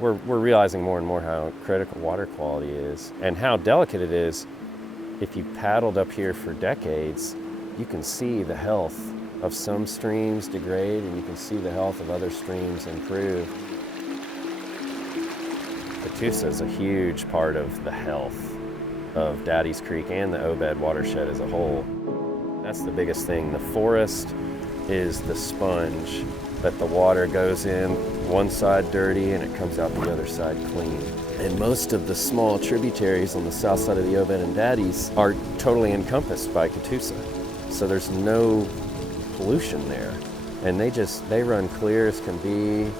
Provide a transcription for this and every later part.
we're realizing more and more how critical water quality is and how delicate it is. If you paddled up here for decades, you can see the health of some streams degrade and you can see the health of other streams improve. Catoosa is a huge part of the health of Daddy's Creek and the Obed watershed as a whole. That's the biggest thing. The forest is the sponge that the water goes in one side dirty and it comes out the other side clean. And most of the small tributaries on the south side of the Obed and Daddy's are totally encompassed by Catoosa. So there's no pollution there. And they run clear as can be.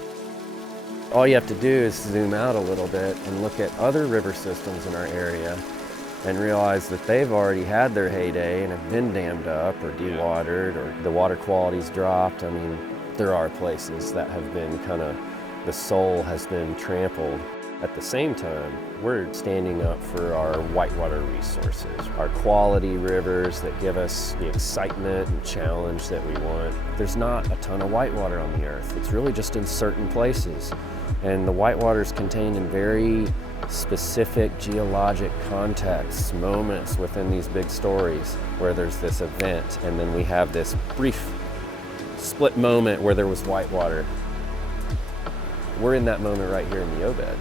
All you have to do is zoom out a little bit and look at other river systems in our area and realize that they've already had their heyday and have been dammed up or dewatered or the water quality's dropped. I mean, there are places that have been the soul has been trampled. At the same time, we're standing up for our whitewater resources, our quality rivers that give us the excitement and challenge that we want. There's not a ton of whitewater on the earth. It's really just in certain places. And the whitewater is contained in very specific geologic contexts, moments within these big stories where there's this event and then we have this brief split moment where there was whitewater. We're in that moment right here in the Obed.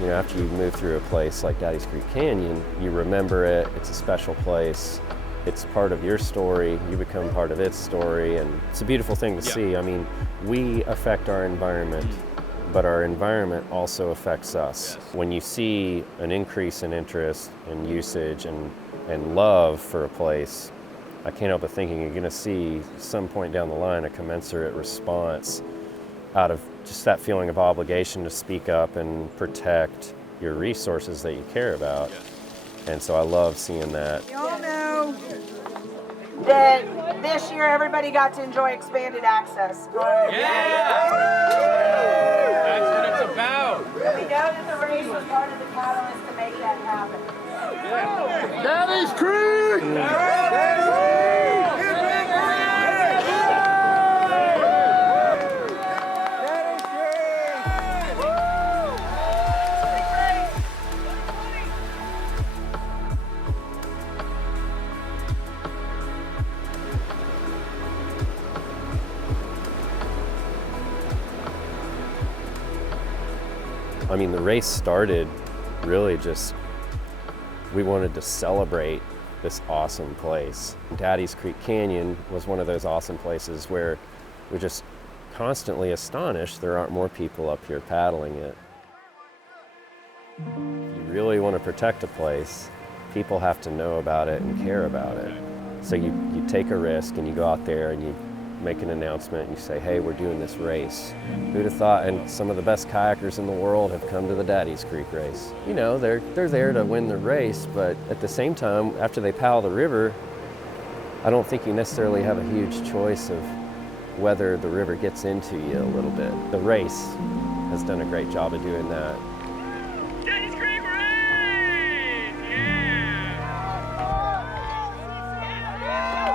You know, after you move through a place like Daddy's Creek Canyon, you remember it, it's a special place, it's part of your story, you become part of its story, and it's a beautiful thing to see. I mean, we affect our environment, but our environment also affects us. Yes. When you see an increase in interest and usage and love for a place, I can't help but thinking you're gonna see some point down the line a commensurate response out of just that feeling of obligation to speak up and protect your resources that you care about. And so I love seeing that. You all know that this year everybody got to enjoy expanded access. Yeah! That's what it's about. And we know that the race was part of the catalyst to make that happen. Yeah. Daddy's Creek! I mean, the race started really just, we wanted to celebrate this awesome place. Daddy's Creek Canyon was one of those awesome places where we're just constantly astonished there aren't more people up here paddling it. If you really want to protect a place, people have to know about it and care about it. So you take a risk and you go out there and you make an announcement and you say, hey, we're doing this race. Who'd have thought? And some of the best kayakers in the world have come to the Daddy's Creek race. You know, they're there to win the race, but at the same time, after they paddle the river, I don't think you necessarily have a huge choice of whether the river gets into you a little bit. The race has done a great job of doing that. Daddy's Creek race! Yeah!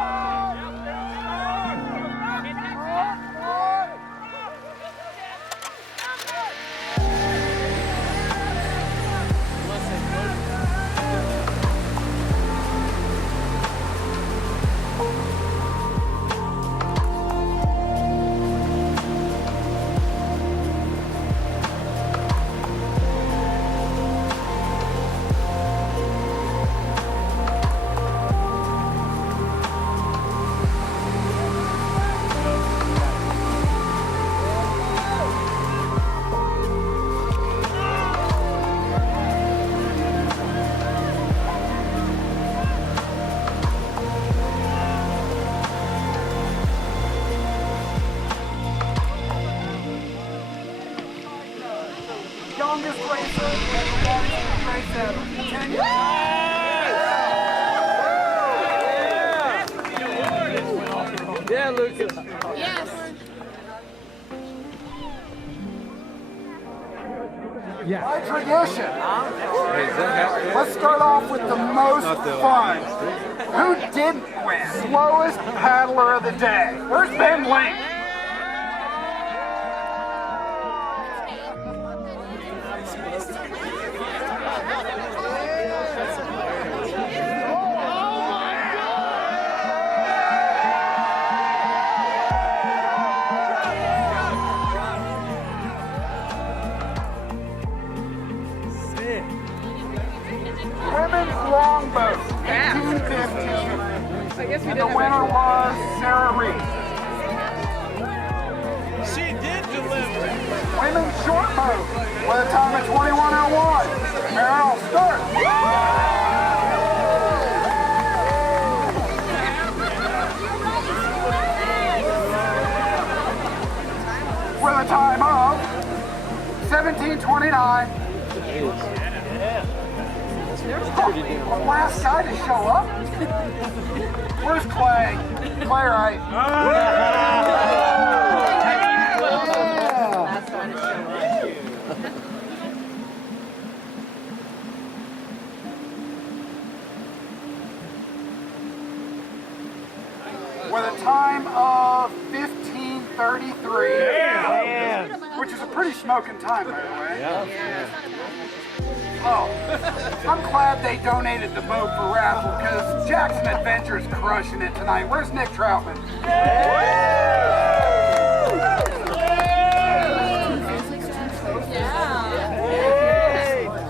Youngest racer ever. 10 years. Yeah, Lucas. Yes. By tradition, let's start off with the most fun. Who didn't win. Slowest paddler of the day. Where's Ben Link? Women's longboat, 1815. And the winner was Sarah Reed. She did deliver. Women's short boat with a time of 21:01. Meryl Stewart. With a time of 17:29. The last guy to show up? Where's Clay? Clay, right? With a time of 15:33, which is a pretty smoking time, by the way. Oh, I'm glad they donated the boat for raffle because Jackson Adventure's crushing it tonight. Where's Nick Troutman?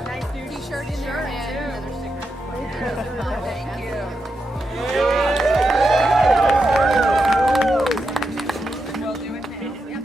Nice new t-shirt in there and another sticker. Thank you. We'll do it now. Yep.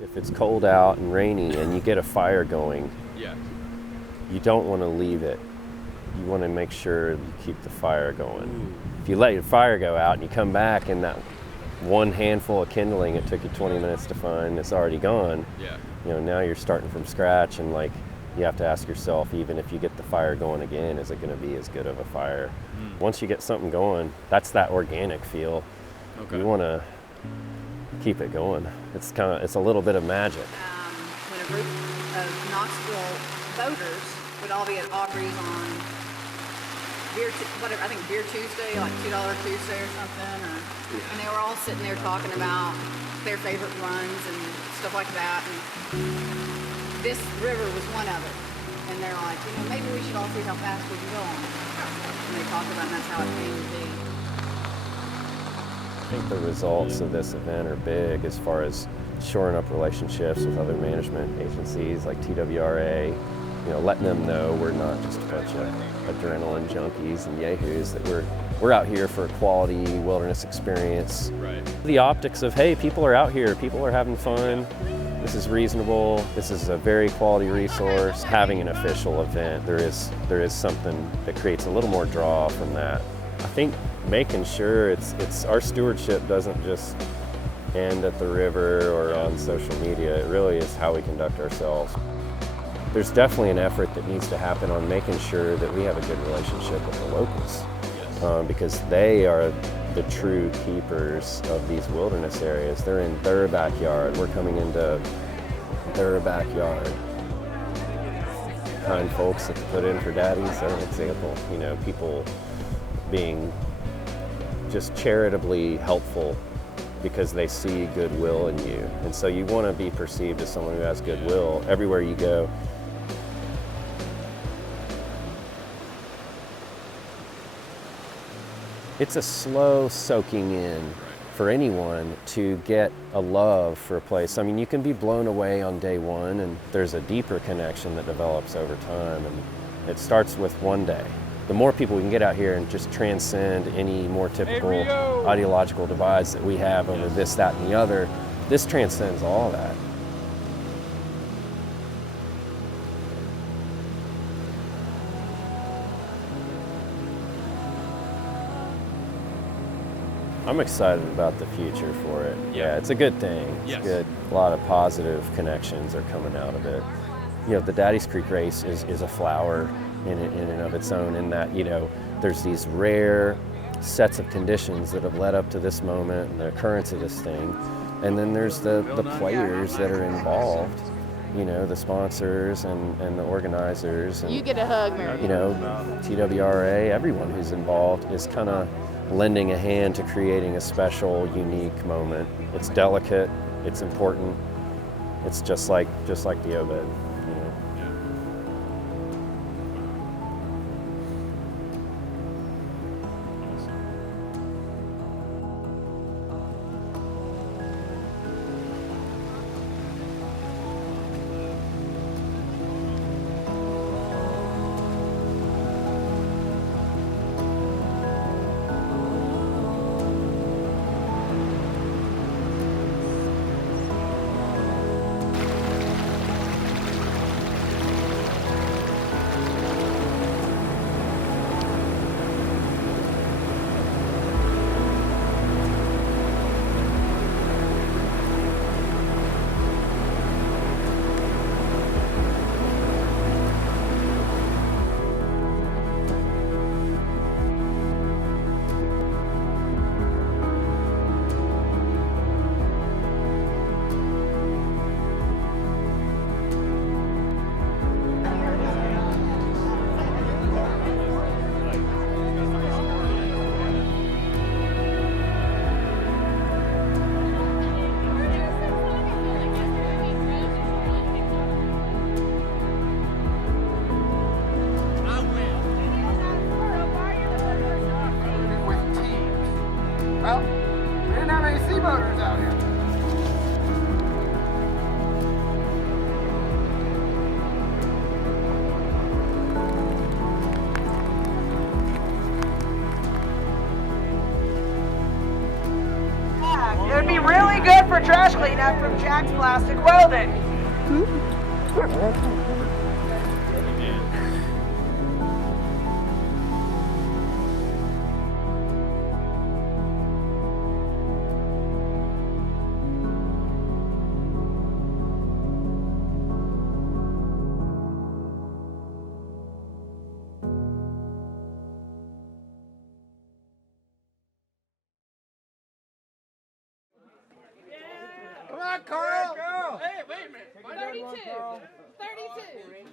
If it's cold out and rainy and you get a fire going, Yeah. you don't want to leave it. You want to make sure you keep the fire going. If you let your fire go out and you come back and that one handful of kindling it took you 20 minutes to find is already gone, Yeah. you know, now you're starting from scratch, and like you have to ask yourself, even if you get the fire going again, is it going to be as good of a fire? Once you get something going, that's that organic feel. Okay. You want to keep it going. It's a little bit of magic. When a group of Knoxville voters would all be at Aubrey's on Beer Tuesday, like $2 Tuesday or something, and they were all sitting there talking about their favorite runs and stuff like that. And this river was one of it. And they're like, maybe we should all see how fast we can go on it. And they talked about, and that's how it came to be. I think the results of this event are big as far as shoring up relationships with other management agencies like TWRA, letting them know we're not just a bunch of adrenaline junkies and yahoos, that we're out here for a quality wilderness experience. Right. The optics of, hey, people are out here, people are having fun, this is reasonable, this is a very quality resource. Having an official event, there is something that creates a little more draw from that. I think making sure it's our stewardship doesn't just end at the river or on social media. It really is how we conduct ourselves. There's definitely an effort that needs to happen on making sure that we have a good relationship with the locals, because they are the true keepers of these wilderness areas. They're in their backyard. We're coming into their backyard. Kind folks that put in for daddies are an example. People being just charitably helpful because they see goodwill in you. And so you want to be perceived as someone who has goodwill everywhere you go. It's a slow soaking in for anyone to get a love for a place. I mean, you can be blown away on day one, and there's a deeper connection that develops over time, and it starts with one day. The more people we can get out here and just transcend any more typical ideological divides that we have over this, that, and the other, this transcends all of that. I'm excited about the future for it. Yeah, it's a good thing. It's good. A lot of positive connections are coming out of it. the Daddy's Creek race is a flower in and of its own, in that, there's these rare sets of conditions that have led up to this moment and the occurrence of this thing. And then there's the players that are involved, the sponsors and the organizers. And, You get a hug, Mary. TWRA, everyone who's involved is kind of lending a hand to creating a special, unique moment. It's delicate, it's important, it's just like the Obed. Well, we didn't have any sea boaters out here. Yeah, it would be really good for trash cleanup from Jack's Plastic Welding. Come on, Carl. Hey, wait a minute. 32. 32.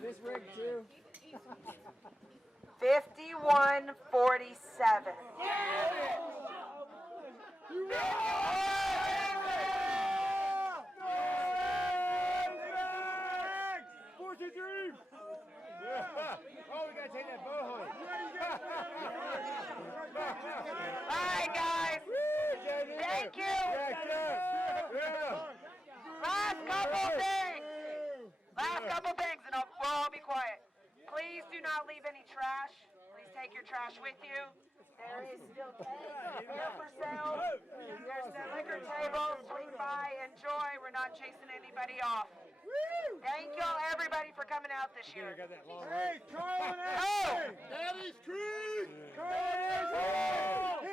This rig too. 51-47. Oh, we gotta take that boat home. Bye, guys. Thank you. Last couple things, and we'll all be quiet. Please do not leave any trash. Please take your trash with you. There is still beer for sale. There's the liquor table. Swing by, enjoy. We're not chasing anybody off. Thank y'all, everybody, for coming out this year. Hey, Carl and Ashley! Daddy's Creek! Carl and Ashley!